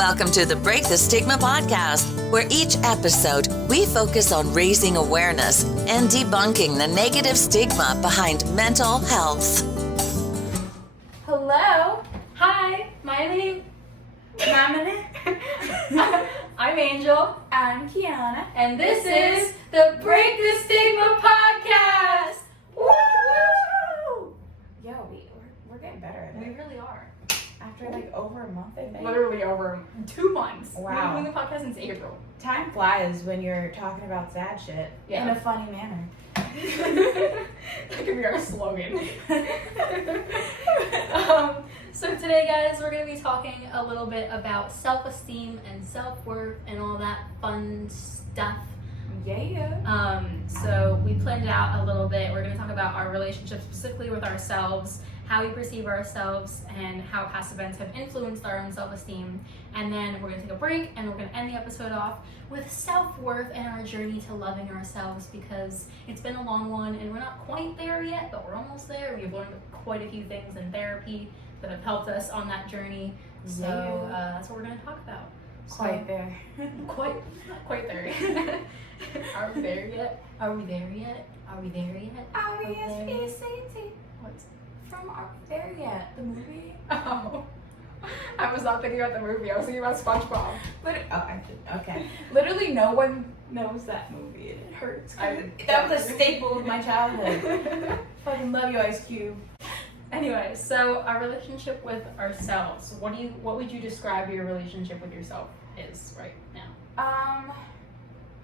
Welcome to the Break the Stigma podcast, where each episode we focus on raising awareness and debunking the negative stigma behind mental health. Hello. Hi, I'm Angel, I'm Kiana. and this is the Break the Stigma podcast. Woo! Yo, we're getting better at We it. really are. After like over a month, I think. Literally over 2 months. Wow. We've been doing the podcast since April. Time flies when you're talking about sad shit in Yeah. a funny manner. That could be our slogan. So today, guys, we're going to be talking a little bit about self-esteem and self-worth and all that fun stuff. Yeah. So we planned it out a little bit. We're going to talk about our relationship specifically with ourselves, how we perceive ourselves, and how past events have influenced our own self-esteem. And then we're going to take a break, and we're going to end the episode off with self-worth and our journey to loving ourselves, because it's been a long one, and we're not quite there yet, but we're almost there. We've learned quite a few things in therapy that have helped us on that journey. So that's what we're going to talk about. Quite there. Not quite there. Are we there yet? Are we there yet? Are we there yet? R-E-S-P-C-T. What's From Are We There Yet? The movie? Oh, I was not thinking about the movie. I was thinking about SpongeBob. Okay. Literally no one knows that movie. It hurts. That was a staple of my childhood. Fucking love you, Ice Cube. Anyway, so our relationship with ourselves. What would you describe your relationship with yourself is right now?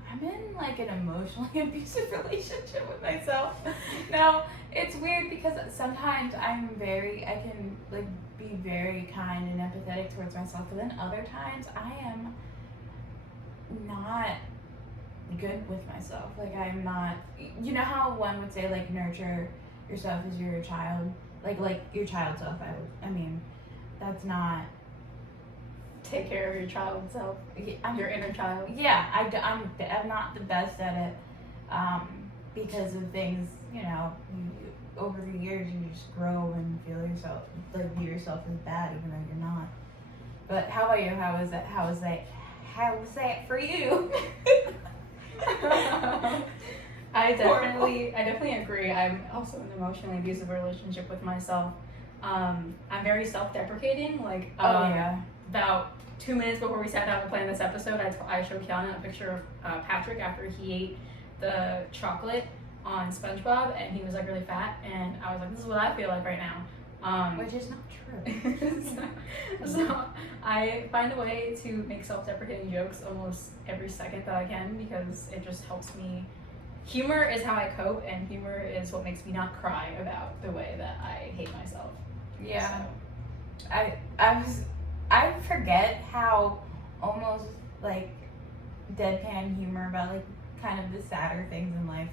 I'm in like an emotionally abusive relationship with myself. Now, it's weird because sometimes I can like be very kind and empathetic towards myself, but then other times I am not good with myself. Like I'm not, you know how one would say like nurture yourself as your child, like your child self. I mean, that's not. Take care of your child self, your inner child. Yeah, I'm not the best at it because of things, you know, over the years you just grow and view yourself as bad even though you're not. But how about you? How was that for you? I definitely agree. I'm also in an emotionally abusive relationship with myself. I'm very self-deprecating. Like, about 2 minutes before we sat down to plan this episode, I showed Kiana a picture of Patrick after he ate the chocolate on SpongeBob, and he was like really fat, and I was like, this is what I feel like right now. Which is not true. So I find a way to make self-deprecating jokes almost every second that I can, because it just helps me. Humor is how I cope, and humor is what makes me not cry about the way that I hate myself. Yeah. So. I forget how almost like deadpan humor about like kind of the sadder things in life.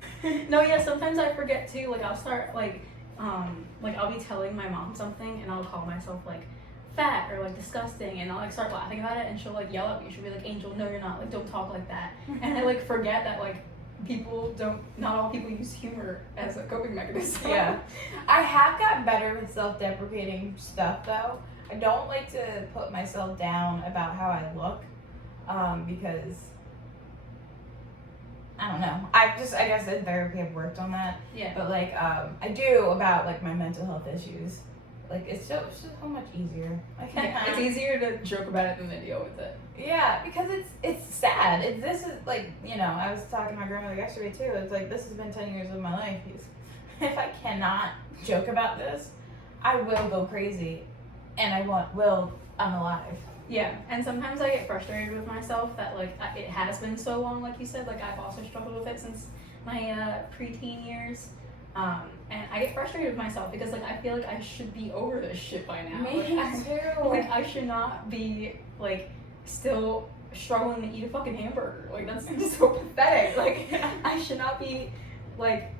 No, yeah, sometimes I forget too. Like I'll start like I'll be telling my mom something and I'll call myself like fat or like disgusting, and I'll like start laughing about it, and she'll like yell at me. She'll be like, Angel, no you're not, like don't talk like that. And I like forget that like not all people use humor as a coping mechanism. Yeah. I have gotten better with self-deprecating stuff though. I don't like to put myself down about how I look, because I don't know. I guess in therapy I've worked on that. Yeah. But like I do about like my mental health issues. Like it's just so much easier. It's easier to joke about it than to deal with it. Yeah, because it's sad. This is like, you know, I was talking to my grandmother yesterday too. It's like this has been 10 years of my life. If I cannot joke about this, I will go crazy, and I'm alive. Yeah, and sometimes I get frustrated with myself that like it has been so long, like you said. Like I've also struggled with it since my preteen years. And I get frustrated with myself because like I feel like I should be over this shit by now. Me too. Like I should not be like still struggling to eat a fucking hamburger. Like that's just so pathetic. Like I should not be like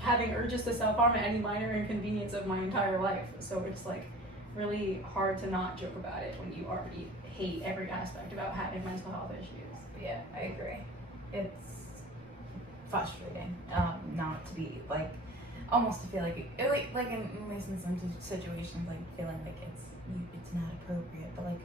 having urges to self-harm at any minor inconvenience of my entire life. So it's like really hard to not joke about it when you already hate every aspect about having mental health issues. Yeah, I agree. It's frustrating not to be like, almost to feel like in at least in some situations, like feeling like it's not appropriate, but like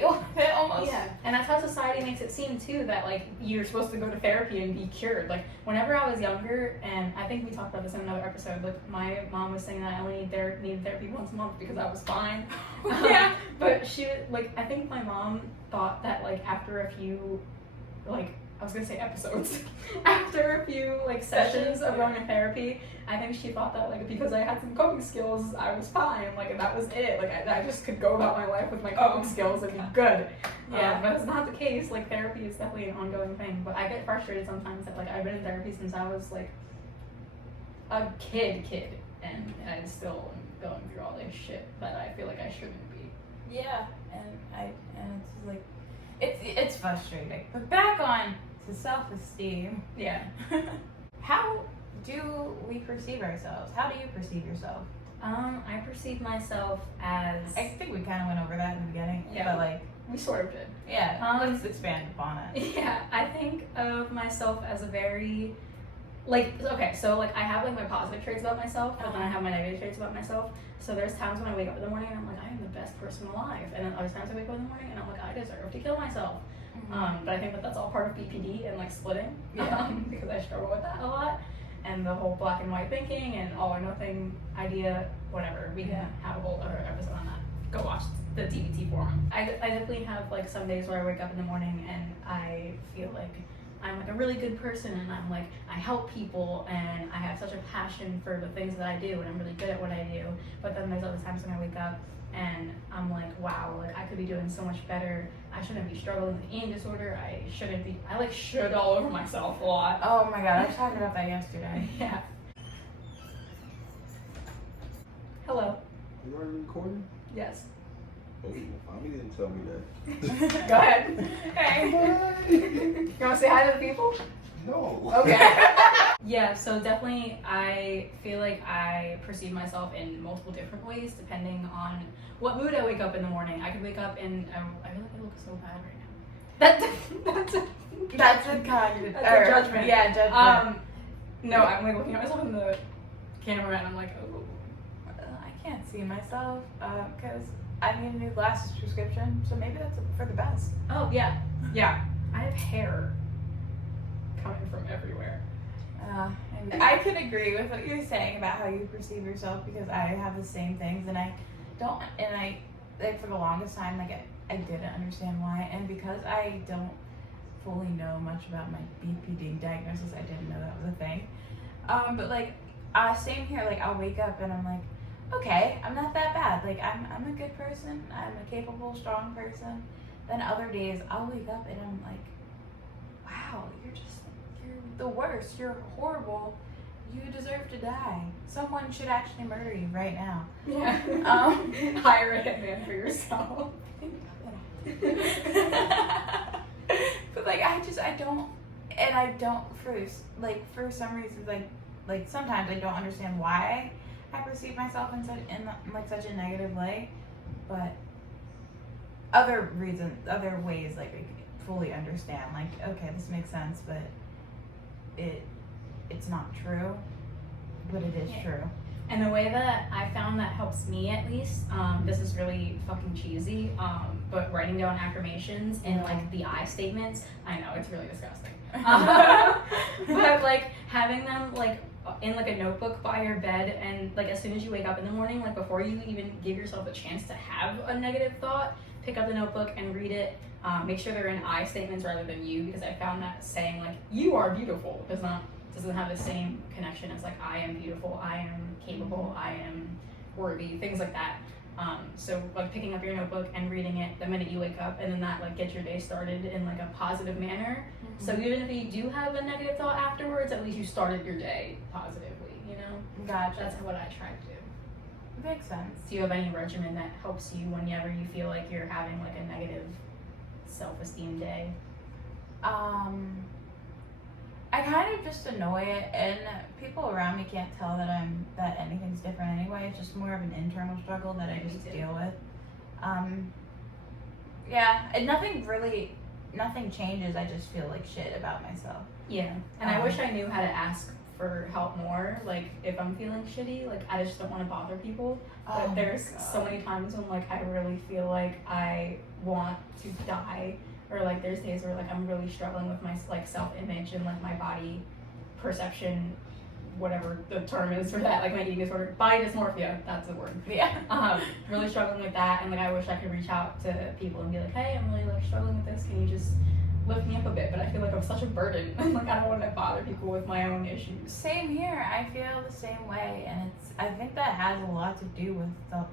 deal with it almost. Yeah, and that's how society makes it seem too, that like you're supposed to go to therapy and be cured. Like whenever I was younger, and I think we talked about this in another episode, like my mom was saying that I only needed therapy once a month because I was fine. Yeah. But she, like, I think my mom thought that like after a few, like, I was gonna say episodes, after a few like sessions of going to therapy, I think she thought that like because I had some coping skills, I was fine. Like, and that was it. Like I just could go about my life with my coping skills and be good. Yeah. But it's not the case. Like therapy is definitely an ongoing thing. But I get frustrated sometimes that like I've been in therapy since I was like a kid, and I still am going through all this shit that I feel like I shouldn't be. Yeah, and it's like it's frustrating. But back on to self-esteem. Yeah. How do we perceive ourselves? How do you perceive yourself? I perceive myself as I think we kind of went over that in the beginning. Yeah. But like, we sort of did. yeah, let's expand upon it. Yeah, I think of myself as a very, like, okay, so, like, I have, like, my positive traits about myself, but then I have my negative traits about myself. So there's times when I wake up in the morning and I'm like, I am the best person alive. And then other times I wake up in the morning and I'm like, I deserve to kill myself. But I think that that's all part of BPD and, like, splitting. Yeah. Because I struggle with that a lot. And the whole black and white thinking and all or nothing idea, whatever. We can have a whole other episode on that. Go watch the DBT forum. I definitely have like some days where I wake up in the morning and I feel like I'm like a really good person and I'm like, I help people and I have such a passion for the things that I do and I'm really good at what I do. But then there's other times when I wake up and I'm like, wow, like I could be doing so much better. I shouldn't be struggling with eating disorder. I like should all over myself a lot. Oh my god, I was talking about that yesterday. Yeah. Hello. You already recording? Yes. Oh, mommy didn't tell me that. Go ahead. Hey. You want to say hi to the people? No. Okay. Yeah, so definitely I feel like I perceive myself in multiple different ways depending on what mood I wake up in the morning. I could wake up and I feel like I look so bad right now. That's That's a cognitive. That's a judgment. Yeah, judgment. No, I'm like looking at myself in the camera and I'm like, oh. I can't see myself because I need a new glasses prescription, so maybe that's for the best. Oh, yeah. Yeah. I have hair coming from everywhere. And I can agree with what you're saying about how you perceive yourself because I have the same things and I like for the longest time like I didn't understand why, and because I don't fully know much about my BPD diagnosis, I didn't know that was a thing. But like same here, like I'll wake up and I'm like, okay, I'm not that bad. Like I'm a good person. I'm a capable, strong person. Then other days I'll wake up and I'm like, wow, you're the worst. You're horrible. You deserve to die. Someone should actually murder you right now. Yeah. Hire a hitman for yourself. But like I don't for some reasons like sometimes I don't understand why I perceive myself in such a negative light, but other ways like I fully understand, like okay, this makes sense, but it's not true, but it is true. And the way that I found that helps me, at least, this is really fucking cheesy, but writing down affirmations and like the I statements, I know it's really disgusting. But like having them like in like a notebook by your bed, and like as soon as you wake up in the morning, like before you even give yourself a chance to have a negative thought, pick up the notebook and read it. Make sure they're in I statements rather than you, because I found that saying like you are beautiful doesn't have the same connection as like I am beautiful, I am capable, I am worthy, things like that. So like picking up your notebook and reading it the minute you wake up, and then that like gets your day started in like a positive manner. Mm-hmm. So even if you do have a negative thought afterwards, at least you started your day positively, you know? Gotcha. That's what I try to do. Makes sense. Do you have any regimen that helps you whenever you feel like you're having like a negative self-esteem day? I kind of just annoy it, and people around me can't tell that anything's different anyway. It's just more of an internal struggle that I just deal with. Yeah, and nothing changes. I just feel like shit about myself. Yeah, and I wish I knew how to ask for help more. Like if I'm feeling shitty, like I just don't want to bother people. Oh But my there's God. so many times when like I really feel like I want to die, or like there's days where like I'm really struggling with my like self-image and like my body perception, whatever the term is for that, like my eating disorder, body dysmorphia, that's the word. Yeah. Really struggling with that, and like I wish I could reach out to people and be like, hey, I'm really like struggling with this, can you just lift me up a bit? But I feel like I'm such a burden and like I don't want to bother people with my own issues. Same here. I feel the same way, and I think that has a lot to do with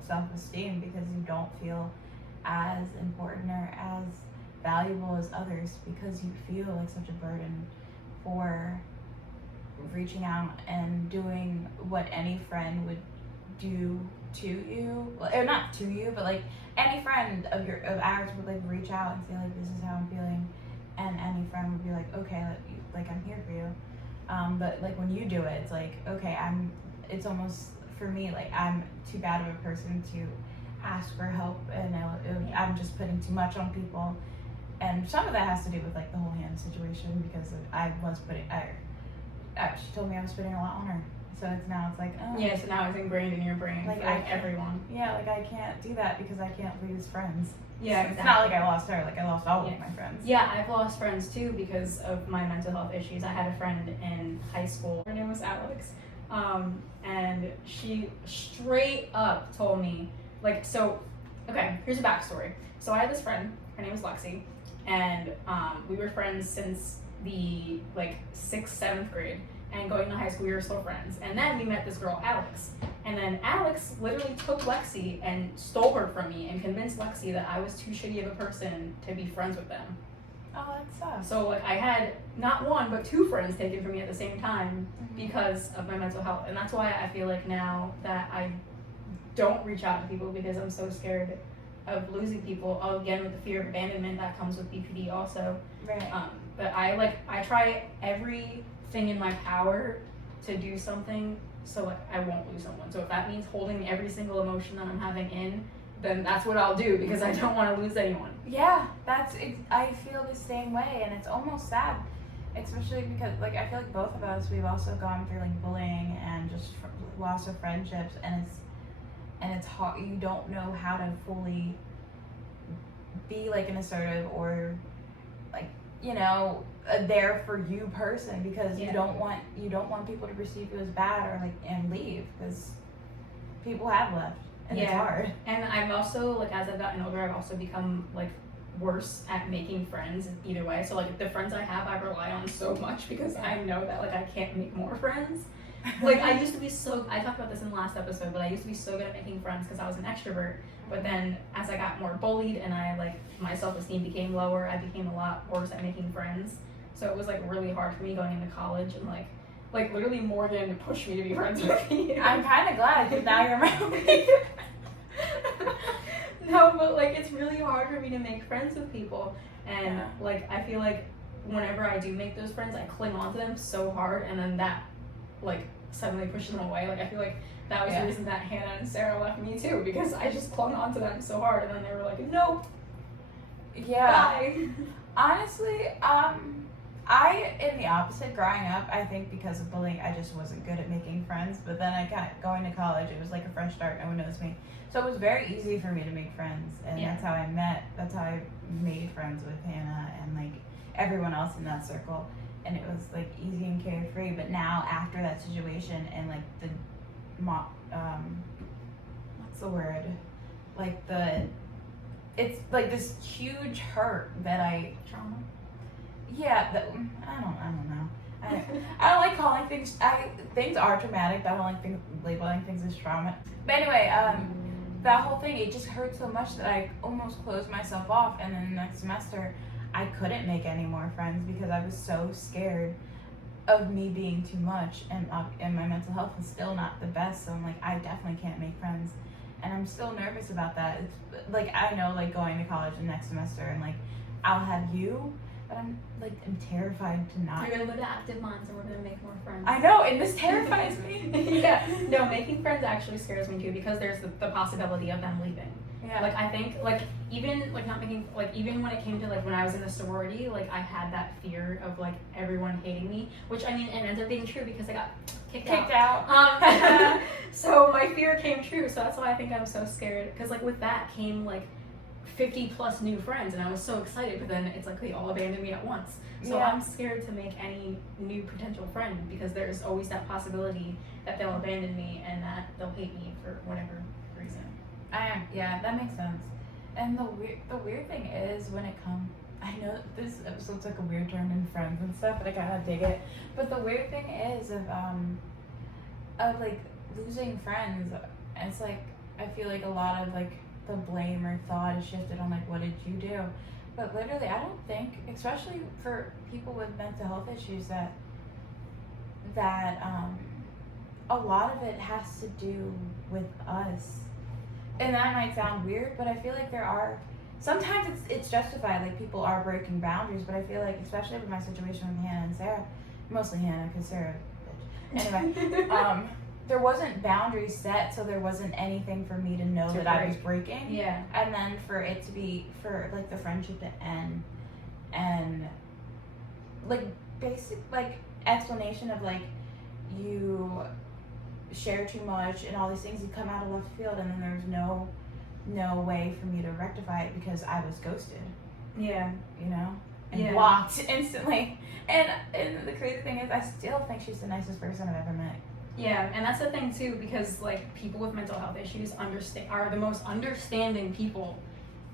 self-esteem, because you don't feel as important or as valuable as others because you feel like such a burden for reaching out and doing what any friend would do to you, or not to you, but like any friend of ours would like reach out and say like, this is how I'm feeling, and any friend would be like, okay, like I'm here for you. But like when you do it, it's like, okay, it's almost for me like I'm too bad of a person to ask for help, and I'm just putting too much on people. And some of that has to do with like the whole hand situation, because she told me I was putting a lot on her, so it's like, oh Yeah, so now it's ingrained in your brain, like for everyone. Yeah, like I can't do that because I can't lose friends. Yeah, It's not like I lost her, like I lost all of my friends. Yeah, I've lost friends too because of my mental health issues. I had a friend in high school. Her name was Alex. And she straight up told me, like, so, okay, here's a backstory. So I had this friend, her name was Lexi, and we were friends since the, like, 6th, 7th grade. And going to high school, we were still friends. And then we met this girl, Alex. And then Alex literally took Lexi and stole her from me and convinced Lexi that I was too shitty of a person to be friends with them. Oh, that sucks. So like I had not one but 2 friends taken from me at the same time because of my mental health. And that's why I feel like now that I don't reach out to people, because I'm so scared of losing people. Again, with the fear of abandonment that comes with BPD also. Right. But I try everything in my power to do something so like I won't lose someone. So if that means holding every single emotion that I'm having in, then that's what I'll do, because I don't want to lose anyone. Yeah, I feel the same way, and it's almost sad, especially because like I feel like both of us, we've also gone through like bullying and just loss of friendships, and it's hard. You don't know how to fully be like an assertive or like, you know, a there for you person, because you don't want people to perceive you as bad or like and leave, because people have left. And it's hard. And I'm also, like, as I've gotten older, I've also become, like, worse at making friends either way. So, like, the friends I have, I rely on so much because I know that, like, I can't make more friends. Like, I used to be I talked about this in the last episode, but I used to be so good at making friends because I was an extrovert. But then as I got more bullied and my self-esteem became lower, I became a lot worse at making friends. So it was, like, really hard for me going into college, and, like literally Morgan pushed me to be friends with you. I'm kind of glad, because now you're my No, but like it's really hard for me to make friends with people, and like I feel like whenever I do make those friends, I cling on to them so hard, and then that like suddenly pushes them away. Like I feel like that was the reason that Hannah and Sarah left me too, because I just clung on to them so hard, and then they were like, nope. Yeah. Bye. Honestly, in the opposite, growing up, I think because of bullying, I just wasn't good at making friends. But then going to college, it was like a fresh start. No one knows me. So it was very easy for me to make friends. And that's how I made friends with Hannah and like everyone else in that circle. And it was like easy and carefree. But now after that situation and like what's the word? Like it's like this huge hurt that Trauma. Yeah, I don't know. I don't like calling things. Things are traumatic, but I don't like labeling things as trauma. But anyway, that whole thing, it just hurt so much that I almost closed myself off. And then the next semester, I couldn't make any more friends because I was so scared of me being too much, and my mental health is still not the best. So I'm like, I definitely can't make friends, and I'm still nervous about that. It's like I know, like going to college the next semester, and like I'll have you. But I'm terrified to not. You're gonna go to Active Minds and we're gonna make more friends. I know, and this terrifies me. Yeah, no, making friends actually scares me too, because there's the possibility of them leaving. Yeah. Yeah. Like I think like even like not making like even when it came to like when I was in the sorority, like I had that fear of like everyone hating me, which I mean it ended up being true because I got kicked out. So my fear came true. So that's why I think I'm so scared because like with that came like 50 plus new friends and I was so excited, but then it's like they all abandoned me at once. So Yeah. I'm scared to make any new potential friend because there's always that possibility that they'll abandon me and that they'll hate me for whatever reason. Yeah, that makes sense. And the weird thing is when it comes, I know this episode's like a weird turn in friends and stuff, but I kind of dig it. But the weird thing is of like losing friends. It's like I feel like a lot of like the blame or thought is shifted on like what did you do, but literally I don't think, especially for people with mental health issues, that a lot of it has to do with us. And that might sound weird, but I feel like there are sometimes it's justified, like people are breaking boundaries, but I feel like especially with my situation with Hannah and Sarah, mostly Hannah because Sarah bitch. Anyway, there wasn't boundaries set, so there wasn't anything for me to know To that I was break. breaking. Yeah. And then for it to be, for like the friendship to end, and like basic like explanation of like you share too much and all these things, you come out of left field, and then there's no way for me to rectify it because I was ghosted, Yeah. you know, and Yeah. blocked instantly. And the crazy thing is, I still think she's the nicest person I've ever met. Yeah, and that's the thing too, because like people with mental health issues are the most understanding people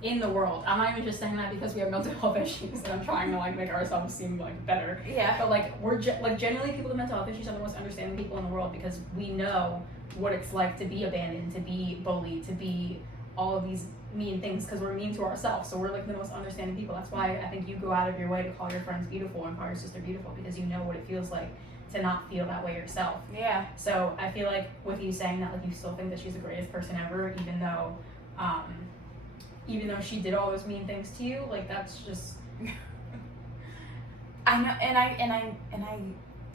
in the world. I'm not even just saying that because we have mental health issues and I'm trying to like make ourselves seem like better. Yeah. But like we're like generally people with mental health issues are the most understanding people in the world because we know what it's like to be abandoned, to be bullied, to be all of these mean things because we're mean to ourselves. So we're like the most understanding people. That's why I think you go out of your way to call your friends beautiful and call your sister beautiful because you know what it feels like to not feel that way yourself. Yeah. So I feel like with you saying that, like you still think that she's the greatest person ever, even though she did all those mean things to you, like that's just. I know, and I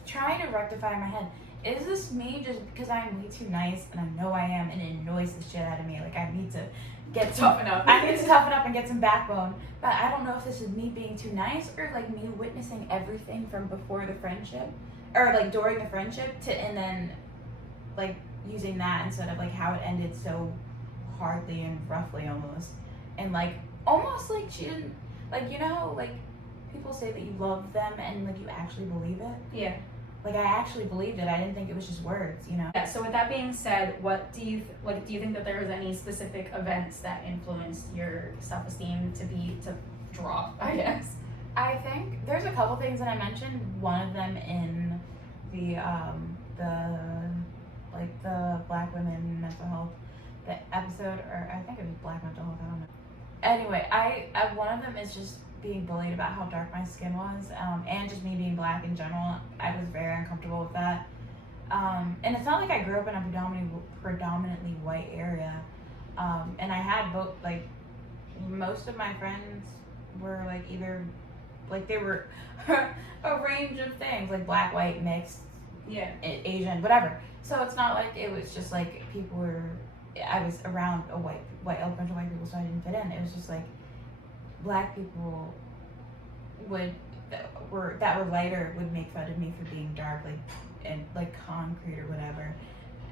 try to rectify in my head. Is this me just because I'm way too nice and I know I am, and it annoys the shit out of me? Like I need to Toughen up. I need to toughen up and get some backbone. But I don't know if this is me being too nice or like me witnessing everything from before the friendship, or like during the friendship and then like using that instead of like how it ended so hardly and roughly almost, and like almost like she didn't, like, you know, like people say that you love them and like you actually believe it. Yeah. Like I actually believed it. I didn't think it was just words, you know. Yeah. So with that being said, what do you do you think that there was any specific events that influenced your self-esteem to drop? I guess. I think there's a couple things that I mentioned. One of them in the Black women mental health, the episode, or I think it was Black mental health. I don't know. Anyway, I one of them is just being bullied about how dark my skin was, and just me being Black in general. I was very uncomfortable with that. And it's not like I grew up in a predominantly white area, and I had both, like most of my friends were like either like they were a range of things, like Black, white, mixed, Yeah. Asian, whatever. So it's not like it was just like people were. I was around a bunch of white people, so I didn't fit in. It was just like Black people that were lighter would make fun of me for being dark, like and like concrete or whatever,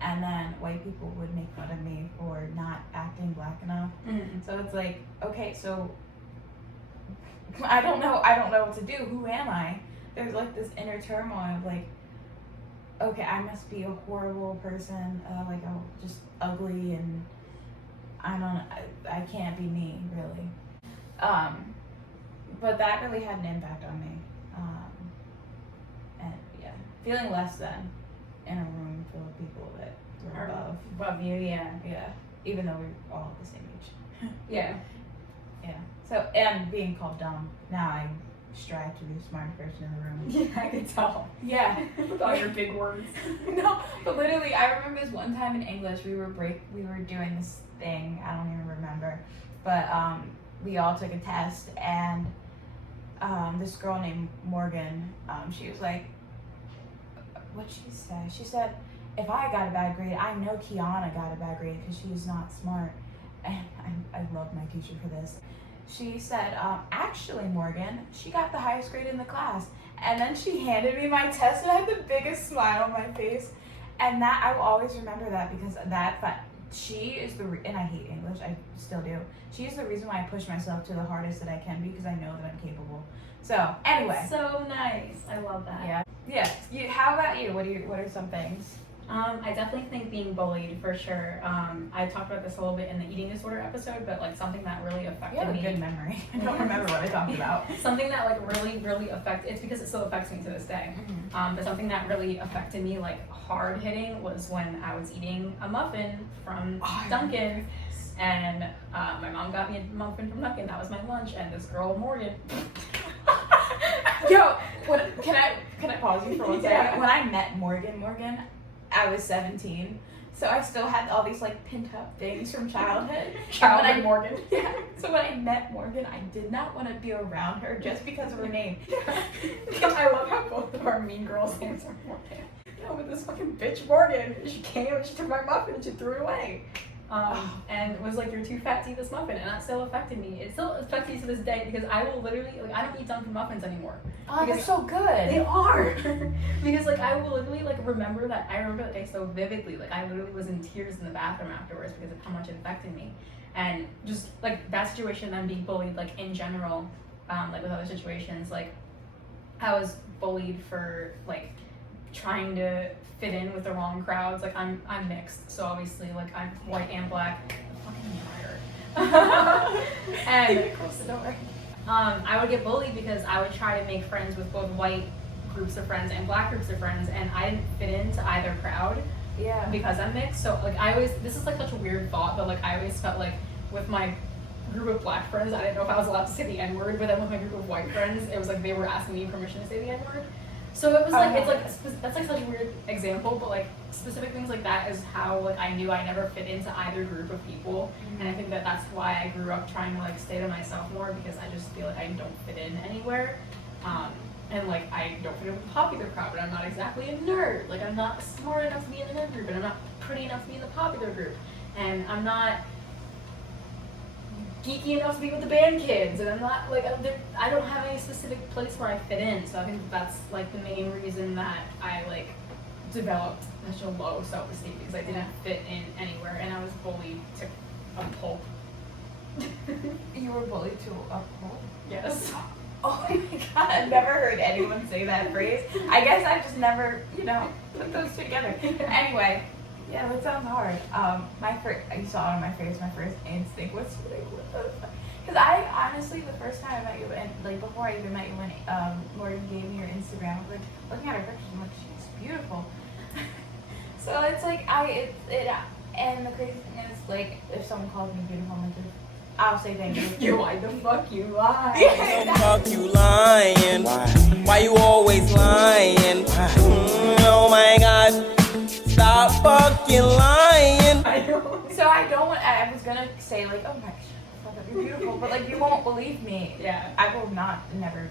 and then white people would make fun of me for not acting Black enough. Mm-hmm. So it's like, okay, so I don't know what to do. Who am I? There's like this inner turmoil of like, okay, I must be a horrible person, like just ugly, and I can't be me, really. But that really had an impact on me. And yeah, feeling less than in a room full of people that were Above you, yeah. Yeah, even though we're all the same age. Yeah. Yeah. So, and being called dumb, now I strive to be the smartest person in the room. Yeah, I can tell. Yeah. With all your big words. No, but literally, I remember this one time in English, we were doing this thing, I don't even remember, but we all took a test, and this girl named Morgan, she was like, what'd she say? She said, if I got a bad grade, I know Kiana got a bad grade because she's not smart. and I love my teacher for this. She said, actually, Morgan, she got the highest grade in the class. And then she handed me my test, and I had the biggest smile on my face. And that, I will always remember that, because she is and I hate English, I still do. She is the reason why I push myself to the hardest that I can be, because I know that I'm capable. So, anyway. That's so nice. I love that. Yeah. How about you? What are some things? I definitely think being bullied, for sure. I talked about this a little bit in the eating disorder episode, but like something that really affected You have a me. good memory. I don't remember what I talked about. Something that like really affected, it's because it still affects me to this day. But something that really affected me, like hard hitting, was when I was eating a muffin from Dunkin', and my mom got me a muffin from Dunkin'. That was my lunch, and this girl Morgan. Yo, can I pause you for 1 second? Yeah. When I met Morgan, I was 17, so I still had all these like pent up things from childhood. Childhood Morgan. Yeah. So when I met Morgan, I did not want to be around her just because of her name. I love how both of our mean girls' names are Morgan. No, but this fucking bitch Morgan, she came and she took my muffin and she threw it away. And was like, you're too fat to eat this muffin, and that still affected me. It still affects me to this day, because I will literally, like, I don't eat Dunkin' muffins anymore. Oh, they're so good. They are. Because like I will literally like remember that day so vividly. Like I literally was in tears in the bathroom afterwards because of how much it affected me. And just like that situation, then being bullied like in general, like with other situations, like I was bullied for like trying to fit in with the wrong crowds. Like I'm mixed, so obviously like I'm white and black. Fucking liar. And close the door. I would get bullied because I would try to make friends with both white groups of friends and black groups of friends, and I didn't fit into either crowd. Yeah. Because I'm mixed. So like this is like such a weird thought, but like I always felt like with my group of black friends, I didn't know if I was allowed to say the N-word, but then with my group of white friends, it was like they were asking me permission to say the N-word. So it was like, it's like, that's like such a weird example, but like specific things like that is how like I knew I never fit into either group of people. And I think that that's why I grew up trying to like stay to myself more, because I just feel like I don't fit in anywhere. And like I don't fit in with the popular crowd, but I'm not exactly a nerd. Like I'm not smart enough to be in the nerd group, and I'm not pretty enough to be in the popular group. And I'm not geeky enough to be with the band kids, and I'm not like I don't have any specific place where I fit in. So I think that's like the main reason that I like developed such a low self-esteem, because I didn't fit in anywhere, and I was bullied to a pulp. You were bullied to a pulp? Yes. Oh my god, I've never heard anyone say that phrase. I guess I just never, put those together. Anyway, yeah, that sounds hard. You saw it on my face, my first instinct was like, what the fuck? Because I honestly, the first time I met you, and like before I even met you, when Morgan gave me your Instagram, I was like looking at her pictures, I'm like, she's beautiful. So it's like, and the crazy thing is, like, if someone calls me beautiful, I'm like, I'll say thank you. You why the fuck you lie? Yeah, Fuck you lying. Why you always lying? Oh my god. Stop fucking lying. So I was gonna say like, oh my gosh, you're beautiful, but like you won't believe me. Yeah. I will never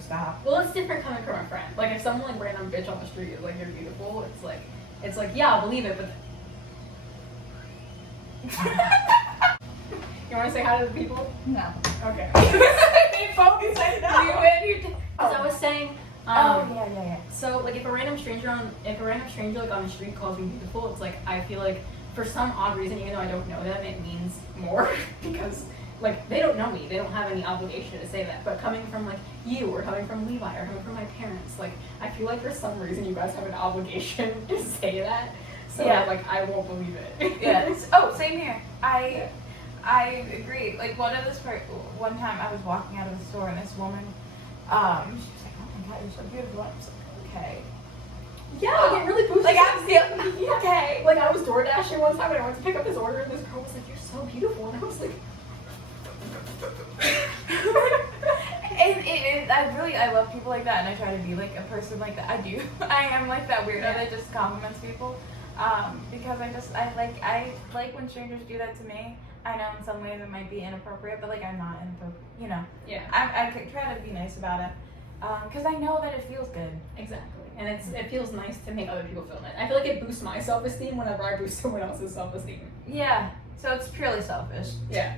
stop. Well, it's different coming from a friend. Like if someone like random bitch on the street is like, you're beautiful, it's like yeah, I'll believe it, but you want to say hi to the people? No. Okay. You both said no. As I was saying, yeah. so like if a random stranger like on the street calls me beautiful, it's like I feel like for some odd reason, even though I don't know them, it means more because like they don't know me, they don't have any obligation to say that. But coming from like you, or coming from Levi, or coming from my parents, like I feel like for some reason you guys have an obligation to say that. So Yeah. like I won't believe it. Yeah. Oh, same here. I agree. Like one time I was walking out of the store and this woman, she was like, "Oh my god, you're so beautiful." I was like, "Okay." Yeah, it really boosted. Like I'm still okay. Like I was door dashing one time and I went to pick up this order and this girl was like, "You're so beautiful," and I was like. I love people like that, and I try to be like a person like that. I am like that weirdo that just compliments people, because I like when strangers do that to me. I know in some ways it might be inappropriate, but like I'm not inappropriate, Yeah. I try to be nice about it, because I know that it feels good. Exactly. And it feels nice to make other people feel nice. I feel like it boosts my self-esteem whenever I boost someone else's self-esteem. Yeah, So it's purely selfish. Yeah.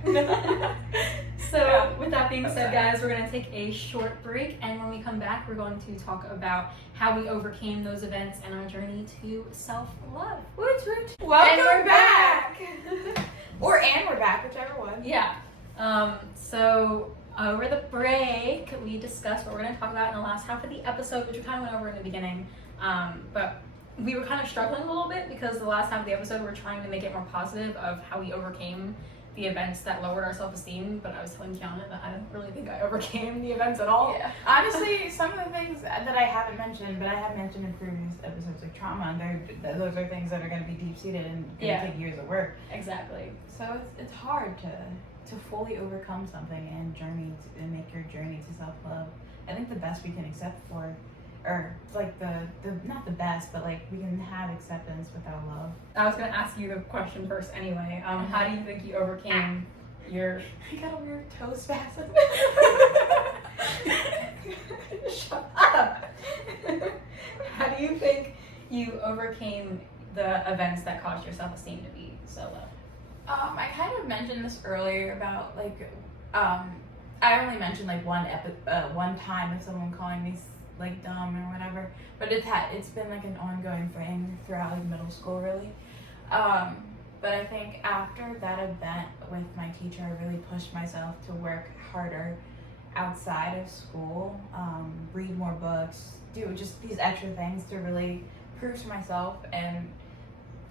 So Yeah. with that being said, Okay. guys, we're gonna take a short break, and when we come back, we're going to talk about how we overcame those events and our journey to self-love. Woot woot. Welcome we're back. And we're back, whichever one. Yeah. So over the break, we discussed what we're going to talk about in the last half of the episode, which we kind of went over in the beginning. But we were kind of struggling a little bit because the last half of the episode, we're trying to make it more positive of how we overcame the events that lowered our self-esteem. But I was telling Kiana that I don't really think I overcame the events at all. Yeah. Honestly, some of the things that I haven't mentioned, but I have mentioned in previous episodes, like trauma, those are things that are going to be deep-seated and going to Yeah. take years of work. Exactly. So it's hard to fully overcome something and and make your journey to self-love. I think the best we can accept for, or like the not the best, but like we can have acceptance without love. I was going to ask you the question first anyway. How do you think you overcame your... I got a weird toe spasm. Shut up! How do you think you overcame the events that caused your self-esteem to be so low? I kind of mentioned this earlier about like, I only mentioned like one time of someone calling me like dumb or whatever, but it's been like an ongoing thing throughout like middle school really. But I think after that event with my teacher, I really pushed myself to work harder outside of school, read more books, do just these extra things to really prove to myself and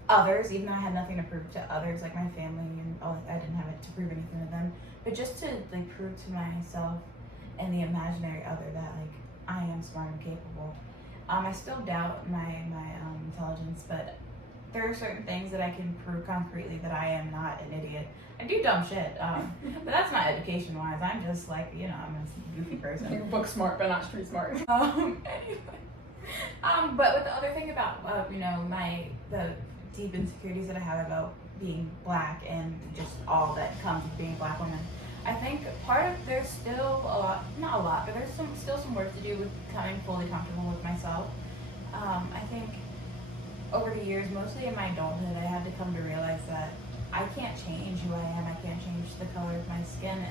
others, even though I had nothing to prove to others, like my family and all, I didn't have it to prove anything to them, but just to like prove to myself and the imaginary other that like I am smart and capable. I still doubt my intelligence, but there are certain things that I can prove concretely that I am not an idiot. I do dumb shit, but that's not education wise. I'm just like, I'm a goofy person. You're book smart, but not street smart. Anyway. But with the other thing about the deep insecurities that I have about being black and just all that comes with being a black woman, I think there's still not a lot, but there's still some work to do with becoming fully comfortable with myself. I think over the years, mostly in my adulthood, I had to come to realize that I can't change who I am. I can't change the color of my skin,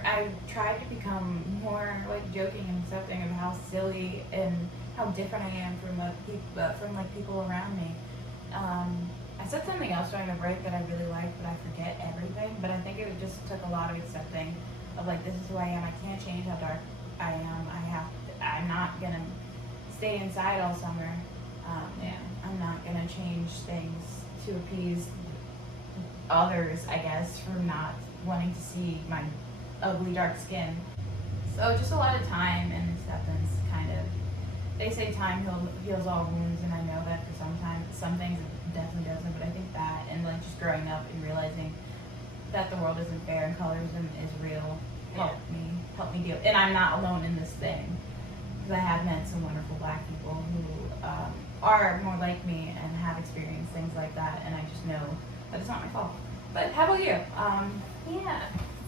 I tried to become more like joking and accepting of how silly and how different I am from people around me. I said something else during the break that I really liked, but I forget everything. But I think it just took a lot of accepting of like, this is who I am. I can't change how dark I am. I'm not gonna stay inside all summer. I'm not gonna change things to appease others, I guess, for not wanting to see my ugly dark skin. So just a lot of time and acceptance, kind of. They say time heals all wounds, and I know that for some things it definitely doesn't, but I think that and like just growing up and realizing that the world isn't fair and colorism is real helped me deal. And I'm not alone in this thing, because I have met some wonderful black people who are more like me and have experienced things like that, and I just know that it's not my fault. But how about you? Yeah.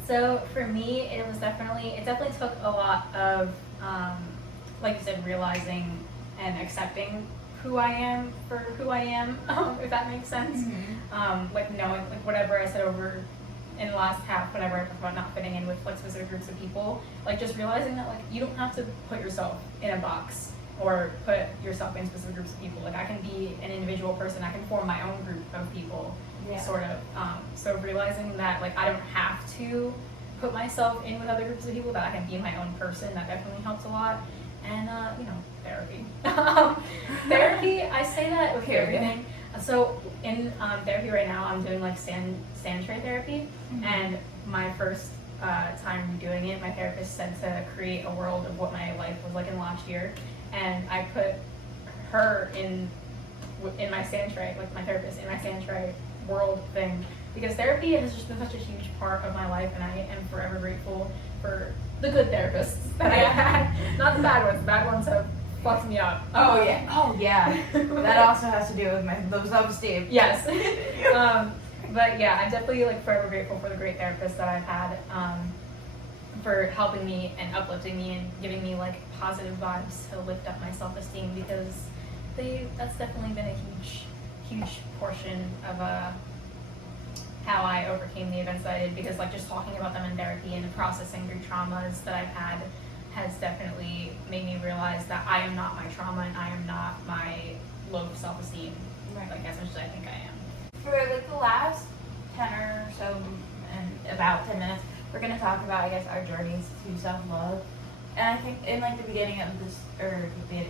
So for me, it definitely took a lot of, like you said, realizing and accepting who I am for who I am, if that makes sense. Mm-hmm. Like knowing, like whatever I said over in the last half, whenever I talked about not fitting in with like specific groups of people, like just realizing that like you don't have to put yourself in a box or put yourself in specific groups of people. Like I can be an individual person, I can form my own group of people. Yeah. Sort of. So realizing that like I don't have to put myself in with other groups of people, that I can be my own person, that definitely helps a lot. And therapy. Therapy, I say that with everything. So in therapy right now, I'm doing like sand tray therapy, and my first time doing it, my therapist said to create a world of what my life was like in the last year, and I put her in my sand tray, like my therapist in my sand tray world thing, because therapy has just been such a huge part of my life, and I am forever grateful for the good therapists that I had, not the bad ones. The bad ones have fucked me up. Oh yeah. That also has to do with my low self-esteem. Yes. But yeah, I'm definitely like forever grateful for the great therapists that I've had, for helping me and uplifting me and giving me like positive vibes to lift up my self-esteem, because that's definitely been a huge portion of how I overcame the events that I did, because like just talking about them in therapy and processing through traumas that I've had has definitely made me realize that I am not my trauma and I am not my low self-esteem, like as much as I think I am. For like the last 10 or so, and about 10 minutes, we're going to talk about, I guess, our journeys to self-love. And I think in like the beginning of this, or the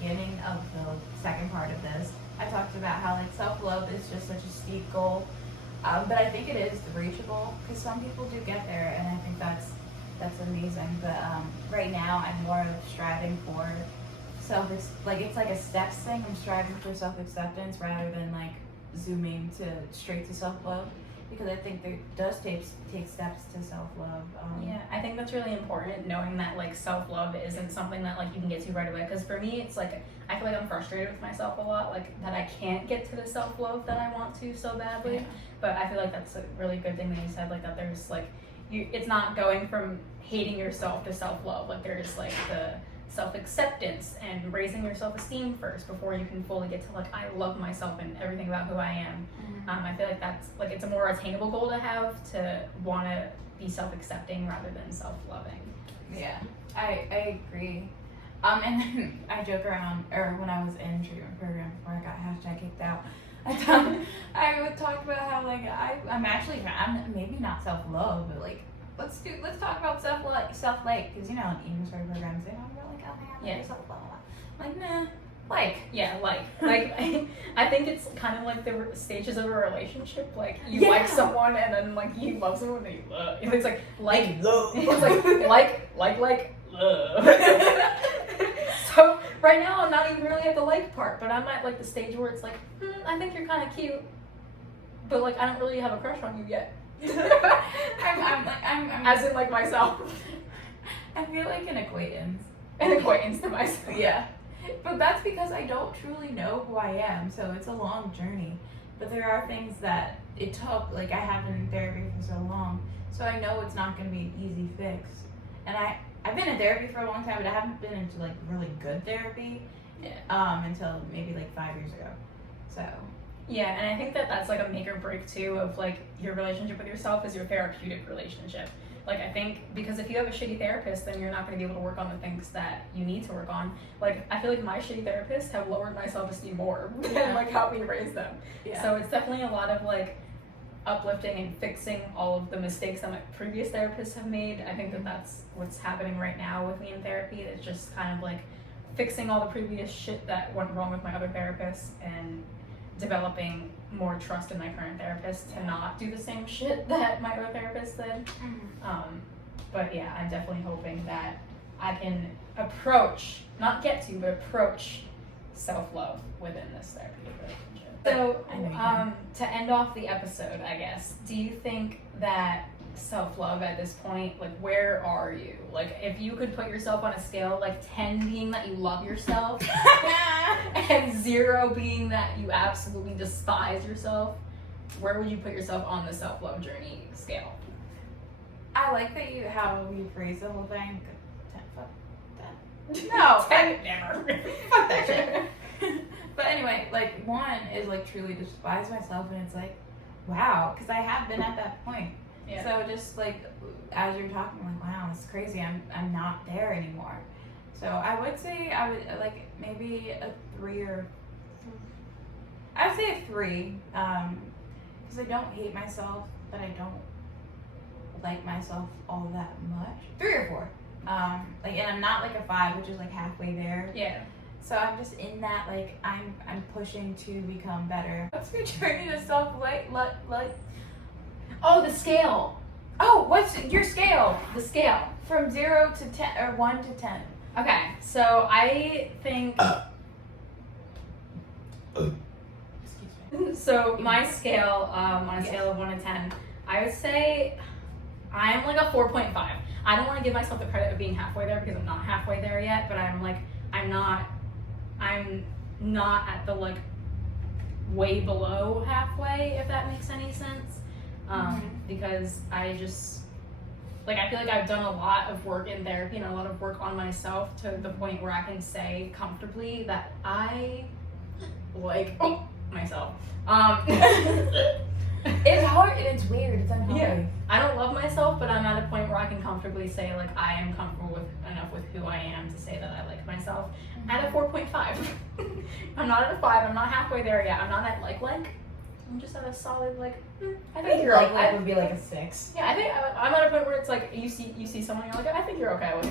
beginning of the second part of this, I talked about how like self-love is just such a steep goal. But I think it is reachable, because some people do get there, and I think that's amazing. But right now, I'm more of striving for it's like a steps thing. I'm striving for self-acceptance rather than like zooming straight to self-love, because I think there does take steps to self-love. Yeah, I think that's really important, knowing that like self-love isn't something that like you can get to right away. Because for me, it's like I feel like I'm frustrated with myself a lot, like that I can't get to the self-love that I want to so badly. Yeah. But I feel like that's a really good thing that you said, like that there's like it's not going from hating yourself to self-love. Like there's like the self-acceptance and raising your self-esteem first before you can fully get to like I love myself and everything about who I am. I feel like that's like it's a more attainable goal to have, to want to be self-accepting rather than self-loving. Yeah, I agree. And then I joke around, or when I was in treatment program before I got hashtag kicked out, I would talk about how like I'm maybe not self-love, but like let's talk about self-like, because you know in eating disorder programs they talk about like self-love. Like nah, like I think it's kind of like the stages of a relationship. Like you Yeah. like someone and then like you love someone and you love. It's like love. It's like love. So right now I'm not even really at the like part, but I'm at like the stage where it's like I think you're kind of cute, but like I don't really have a crush on you yet. I'm As in like myself, I feel like an acquaintance. an acquaintance to myself. Yeah. But that's because I don't truly know who I am, so it's a long journey. But there are things that it took, like I have been in therapy for so long, so I know it's not going to be an easy fix. And I've been in therapy for a long time, but I haven't been into like really good therapy until maybe like 5 years ago. So Yeah, and I think that that's like a make or break too of like your relationship with yourself is your therapeutic relationship. Like I think because if you have a shitty therapist, then you're not going to be able to work on the things that you need to work on. Like I feel like my shitty therapists have lowered my self-esteem more than like helped me raise them. yeah. So it's definitely a lot of like uplifting and fixing all of the mistakes that my previous therapists have made. I think that that's what's happening right now with me in therapy. It's just kind of like fixing all the previous shit that went wrong with my other therapists and developing more trust in my current therapist to not do the same shit that my other therapist did. But yeah, I'm definitely hoping that I can approach self-love within this therapeutic relationship. So, I know you can. to end off the episode, I guess, do you think that self-love at this point, like where are you? Like if you could put yourself on a scale, like 10 being that you love yourself and 0 being that you absolutely despise yourself, where would you put yourself on the self-love journey scale? I like that how you phrase the whole thing. Fuck that. No, 10, never. fuck that shit. But anyway, like 1 is like truly despise myself, and it's like, wow, because I have been at that point. Yeah. So just like as you're talking, like wow, it's crazy. I'm not there anymore. So I would say I would like maybe a 3 or I would say a 3, because I don't hate myself, but I don't like myself all that much. 3 or 4. Like, and I'm not like a 5, which is like halfway there. Yeah. So I'm just in that, like, I'm pushing to become better. What's your journey to self-like? Oh, the scale. Oh, what's your scale? The scale. From 0 to 10, or 1 to 10. Okay, so I think. Excuse me. So my scale, on a scale of 1 to 10, I would say I'm like a 4.5. I don't want to give myself the credit of being halfway there because I'm not halfway there yet, but I'm not at the like way below halfway, if that makes any sense. Because I just like I feel like I've done a lot of work in therapy and a lot of work on myself to the point where I can say comfortably that I like myself. It's hard and it's weird. It's unhealthy. Yeah. I don't love myself, but I'm at a point where I can comfortably say like I am comfortable enough with who I am to say that I like myself. At a 4.5. I'm not at a 5. I'm not halfway there yet. I'm not at like. I'm just at a solid like. I think you're like okay. would be like a 6. Yeah, I think I'm at a point where it's like you see someone, you're like, I think you're okay with.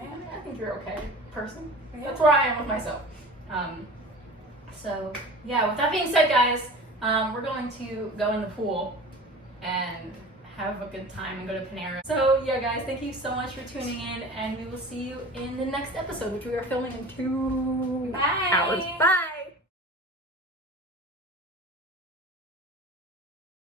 Yeah. I think you're okay, person. Yeah. That's where I am with myself. So yeah. With that being said, guys, we're going to go in the pool and have a good time and go to Panera. So yeah, guys, thank you so much for tuning in, and we will see you in the next episode, which we are filming in 2 hours. Bye.